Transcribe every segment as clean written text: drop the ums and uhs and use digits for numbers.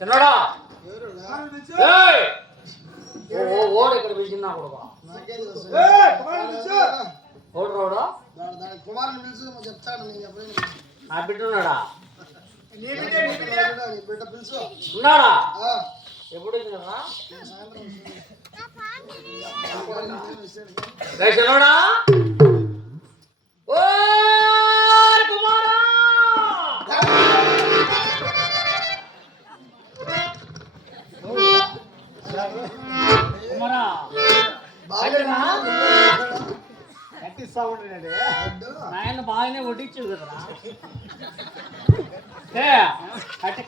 చిన్నడా ఓడు ఇక్కడ పిలిచిందా కొడుకు ఓడు రోడా నా బిడ్డ ఉన్నాడా ఉన్నాడా ఎప్పుడు చిన్నడా ఓ కుమారా ఆయన బాగానే వడ్డించు కదరా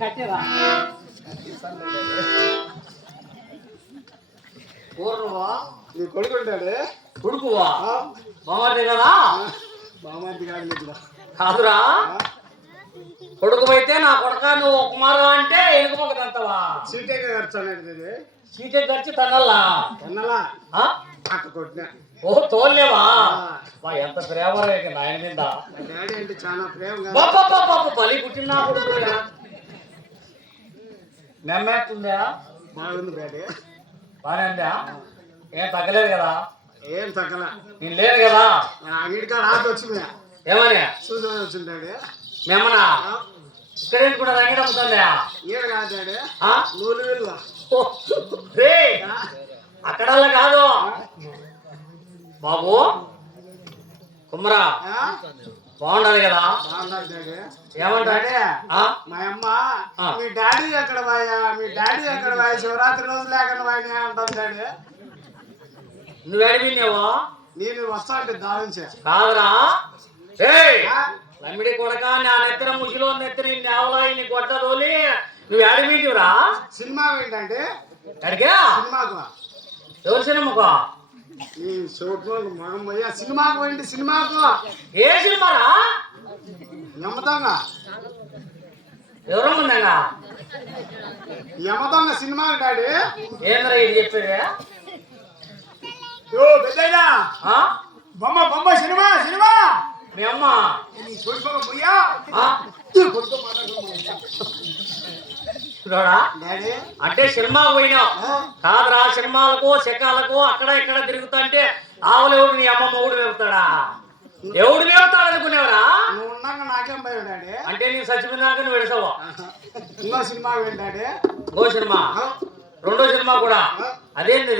కట్టిరా పూర్ణవా నీ కొడుకు ఉంటాడు కొడుకువా బామార్ది కదా బామార్ది కాదురా కొడుకు అయితే నా కొడుక నువ్వు కుమారు అంటే ఎనుకమొక్కదంతవా సీటే ఖర్చు తన్నల్లా అక్క కొట్టినా ఓ తోలేవా ఎంత ప్రేమ నాయన మీద అంటే చాలా ప్రేమ బలి పుట్టిన కొడుకు నెమ్మేస్తుందా బాగుంది బాగానే ఉందా ఏం తగ్గలేదు కదా ఏం తగ్గల నేను లేదు కదా వీడికా రాత్రి వచ్చింది ఏమని చూసి వచ్చింటాడు మేమనా ఇక్కడ కూడా రంగి అమ్ముతుందా ఏడు కాదాడు నూనె అక్కడ కాదు బాబు కుమ్మరా బాగుండాలి కదా ఏమంటాడే మా అమ్మ మీ డాడీ ఎక్కడ పోయా మీ డాడీ ఎక్కడ పోయా శివరాత్రి రోజు లేకుండా పోయినా అంటాడు నువ్వు ఏడిపోయినావా నేను వస్తా అంటే దావించా కాదురా లమ్మిడి కొడక నా నెత్తర ముసిలో నెత్తరి నేవలా నీ గొడ్డ తోలి నువ్వు ఏడిపోయినవురా సినిమా ఏంటంటే సినిమాకు ఎవరు సినిమాకు సినిమాకు పోయింది సినిమాకు ఏ సినిమారా యమదొంగ ఎవరమ్మందంగా యమదొంగ సినిమా డాడీ ఏంద్రా ఇది చెప్పేది పెద్దయినా బొమ్మ బొమ్మ సినిమా సినిమా మీ అమ్మ అంటే సినిమాకు పోయినావు కాదురా సినిమాలకు శకాలకు అక్కడ ఇక్కడ తిరుగుతుంటే ఆవులు ఎవడు నీ అమ్మ మొగుడు వెళ్తాడా ఎవడు వెళ్తాడు అనుకునేవరా నువ్వు ఉన్నాక నాకేం భయం అంటే నేను చచ్చిపోయినాక నువ్వు వెడసావు ఇంకో సినిమా ఏంటంటే ఇంకో సినిమా రెండో సినిమా కూడా అదేంటి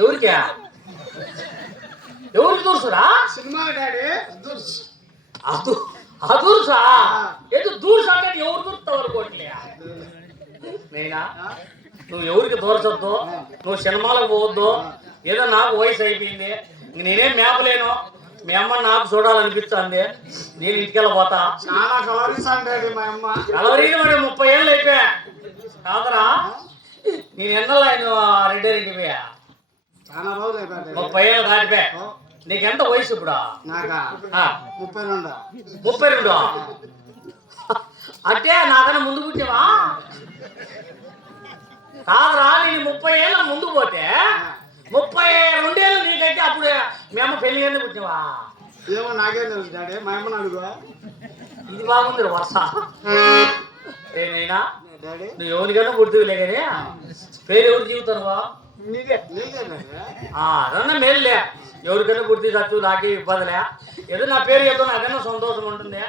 ఎవరికి ఎవరికి దూర్సురా సినిమా అదూర్సా ఏదో దూర్సా అంటే ఎవరు దూరుతావు అనుకోవట్లే నేనా నువ్వు ఎవరికి దూరచొద్దు నువ్వు సినిమాలకు పోవద్దు ఏదో నాకు వయసు అయిపోయింది నేనేం మేపలేను మీ అమ్మ నాకు చూడాలనిపిస్తుంది నేను ఇంటికెళ్ళిపోతా చాలా కలవరీస్ అంటాడు మా అమ్మ కలవరీ మరి 30 ఏళ్ళు అయిపోయా కాదరా నేను ఎన్నెళ్ళు ఆయన రెడ్డి పోయా చాలా రోజులు అయిపోయా 30 ఏళ్ళు దాటిపోయా నీకెంత వయసు ఇప్పుడు 32 అంటే నాకన్నా ముందు పుట్టావా కాదురా నేను 30 ఏళ్ళ ముందు పోతే 32 ఏళ్ళు నీకైతే అప్పుడు మీ అమ్మ పెళ్లి ఏళ్ళు పుట్టివా ఏమో నాకేం తెలుసు డాడీ మా అమ్మని అడుగు ఇది బాగుంది వరుస నేనా డాడీ నువ్వు ఎవరికైనా పుడుతులే కానీ పేరు ఎవరు జీవితాను నీదే నీదే డాడీ అదన్నా మేలులే ఎవరికైనా పుడితే చచ్చు నాకే ఇబ్బందిలే ఏదో నా పేరు చెప్పు నాకైనా సంతోషం ఉంటుంది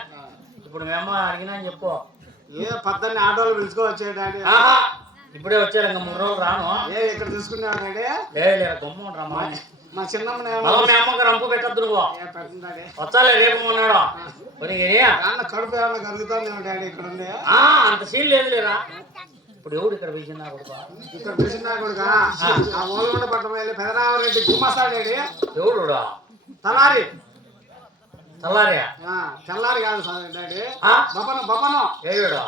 ఇప్పుడు మేము అడిగినా అని చెప్పు ఏ పద్దన్ని ఆటోలు పిలుచుకోవచ్చే డాడీ ఇప్పుడే వచ్చారు ఇంకా 3 రోజులు రాను ఏ ఇక్కడ చూసుకున్నావు డాడీ లేదు గమ్మ రమ్మా మా చిన్నమ్మ మీ అమ్మకి రంపు పెట్టద్దు నువ్వు పెడుతుంది వచ్చాలే రేపు ఉన్నాడు మరి కడుపు ఏమన్నా కలుగుతుంది డాడీ ఇక్కడ ఉంది అంత సీన్ లేదు లేదా ఇప్పుడు ఎవరు ఇక్కడ వేసినా కొడుకు ఇక్కడ పిలిచినా కొడుక ఆ మూలగుండ పట్టణం వెళ్ళి పెదరామరెడ్డి గుమ్మస్తా డాడీ ఎవరు తలారి తెల్లారియా తెల్లారి కాదు డాడీ బపనం బపనం ఏడా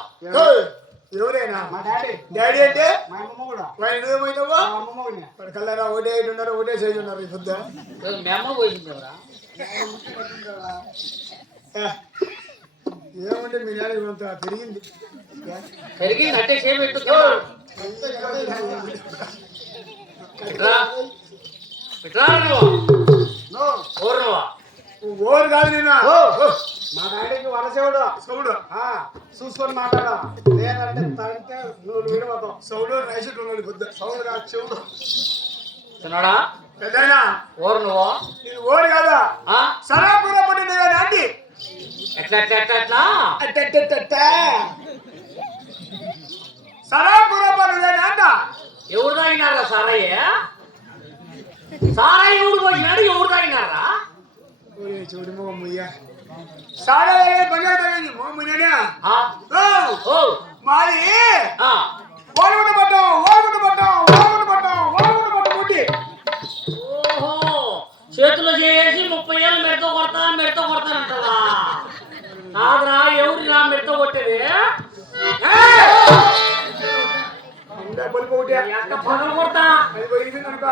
ఎవరైనా మా డాడీ డాడీ అంటే మా అమ్మమ్మ కూడా ఏమైనావా అమ్మమ్మ కూడా కల్లారా ఒకటే ఐదు ఉన్నారు ఒకటే సైజు ఉన్నారు ఈ పొద్దు మీ అమ్మ పోయిందేవరా ఏమంటే మీ డాడీ కొంత పెరిగింది పెరిగింది అంటే చేయబెట్టు ఓరు కాదు నేను మా డాడీకి వరసేవుడు సౌడు చూసుకొని మాట్లాడా లేదంటే తంటే నువ్వు విడిపోతావు సౌడు రైసుడు ఉన్నాడు పొద్దు సౌడు కాదు చెవుడు తిన్నాడా పెద్దయినా ఓరు నువ్వు నేను ఓరు కాదా సరాపుర పట్టింది కానీ అండి ఎట్లా ఎట్లా ఎట్లా ఎట్లా సరాపుర పట్టింది అంట ఎవరు తాగినారా సారయ్య సారయ్య ఎవరు పోయినాడు ఎవరు తాగినారా చూడు మొయ్య సారా బంగారు మొమ్మనేనా మాది ఓలగుండ పట్టం ఓలగుండ పట్టం ఓలగుండ పట్టం ఓలగుండ పట్టం ముట్టి ఓహో చేతులు చేసి 30 ఏళ్ళు మెడతో కొడతానంటదా కాదురా ఎవరు నా మెడతో కొట్టేది పగలు కొడతా అది పోయింది కనుక